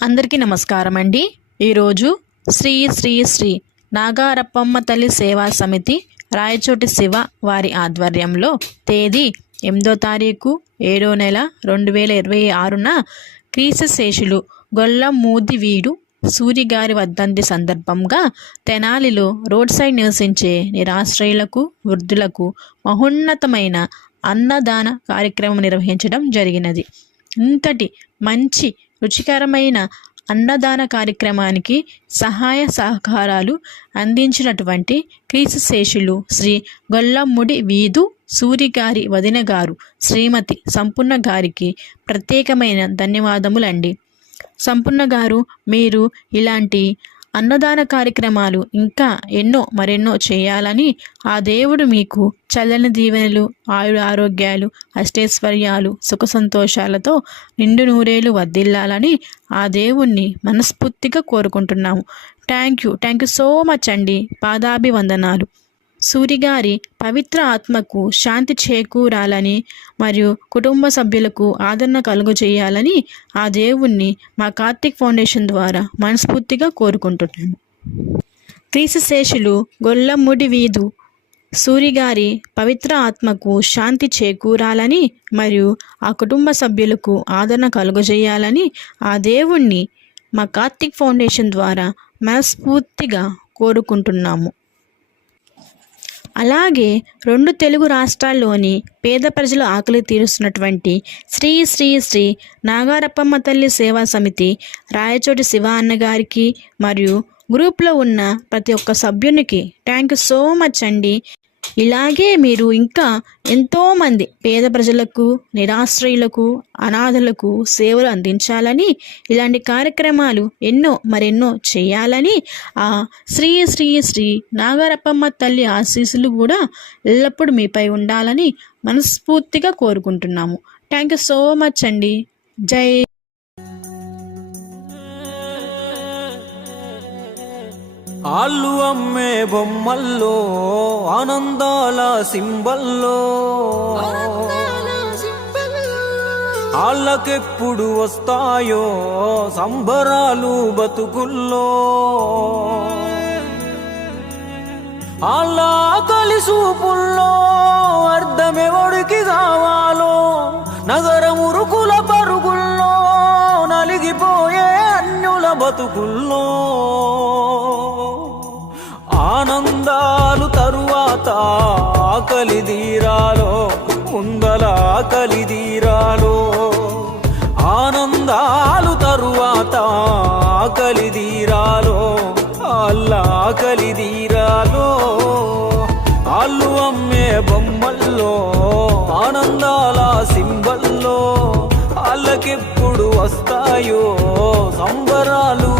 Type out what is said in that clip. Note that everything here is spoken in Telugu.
అందరికీ నమస్కారం అండి. ఈరోజు శ్రీ శ్రీ శ్రీ నాగారప్పమ్మ తల్లి సేవా సమితి రాయచోటి శివ వారి ఆధ్వర్యంలో తేదీ 8వ తారీఖు 7వ నెల 2026న క్రీస్తుశేషులు గొల్లమూదివీడు సూరిగారి వర్ధంతి సందర్భంగా తెనాలిలో రోడ్ సైడ్ నివసించే నిరాశ్రయులకు వృద్ధులకు మహోన్నతమైన అన్నదాన కార్యక్రమం నిర్వహించడం జరిగినది. ఇంతటి మంచి రుచికరమైన అన్నదాన కార్యక్రమానికి సహాయ సహకారాలు అందించినటువంటి క్రీస్తుశేషులు శ్రీ గొల్లమూదివీడు సూరిగారి వదిన గారు శ్రీమతి సంపూర్ణ గారికి ప్రత్యేకమైన ధన్యవాదములండి. సంపూర్ణ గారు, మీరు ఇలాంటి అన్నదాన కార్యక్రమాలు ఇంకా మరెన్నో చేయాలని ఆ దేవుడు మీకు చల్లని దీవెనలు, ఆరోగ్యాలు, అష్టైశ్వర్యాలు, సుఖ సంతోషాలతో నిండు నూరేళ్లు వర్ధిల్లాలని ఆ దేవుణ్ణి మనస్ఫూర్తిగా కోరుకుంటున్నాము. థ్యాంక్ యూ సో మచ్ అండి. పాదాభివందనాలు. సూరిగారి పవిత్ర ఆత్మకు శాంతి చేకూరాలని మరియు కుటుంబ సభ్యులకు ఆదరణ కలుగు చేయాలని ఆ దేవుణ్ణి మా కార్తిక్ ఫౌండేషన్ ద్వారా మనస్ఫూర్తిగా కోరుకుంటున్నాము. క్రీస్తుశేషులు గొల్లమూదివీడు సూరిగారి పవిత్ర ఆత్మకు శాంతి చేకూరాలని మరియు ఆ కుటుంబ సభ్యులకు ఆదరణ కలుగజేయాలని ఆ దేవుణ్ణి మా కార్తిక్ ఫౌండేషన్ ద్వారా మనస్ఫూర్తిగా కోరుకుంటున్నాము. అలాగే 2 తెలుగు రాష్ట్రాల్లోని పేద ప్రజల ఆకలి తీరుస్తున్నటువంటి శ్రీ శ్రీ శ్రీ నాగారప్పమ్మ తల్లి సేవా సమితి రాయచోటి శివ అన్నగారికి మరియు గ్రూప్లో ఉన్న ప్రతి ఒక్క సభ్యునికి థ్యాంక్ యూ సో మచ్ అండి. ఇలాగే మీరు ఇంకా ఎంతోమంది పేద ప్రజలకు, నిరాశ్రయులకు, అనాథలకు సేవలు అందించాలని, ఇలాంటి కార్యక్రమాలు మరెన్నో చేయాలని ఆ శ్రీ శ్రీ శ్రీ నాగారప్పమ్మ తల్లి ఆశీస్సులు కూడా ఎల్లప్పుడూ మీపై ఉండాలని మనస్ఫూర్తిగా కోరుకుంటున్నాము. థ్యాంక్ యూ సో మచ్ అండి. జై. ఆళ్ళు అమ్మే బొమ్మల్లో ఆనందాల సింబల్లో ఆళ్ళకెప్పుడు వస్తాయో సంబరాలు బతుకుల్లో, ఆళ్ళ ఆకలి సూపుల్లో అర్థమెవడికి కావాలో, నగరమురుకుల పరుగుల్లో నలిగిపోయే అన్యుల బతుకుల్లో, ఆనందాలు తరువాత ఆకలి తీరాలో, ముందల ఆకలి తీరాలో, ఆనందాలు తరువాత ఆకలి తీరాలో, అల్ల ఆకలి తీరాలో, ఆళ్ళు అమ్మే బొమ్మల్లో ఆనందాల సింబల్లో ఆళ్ళకెప్పుడు వస్తాయో సంబరాలు.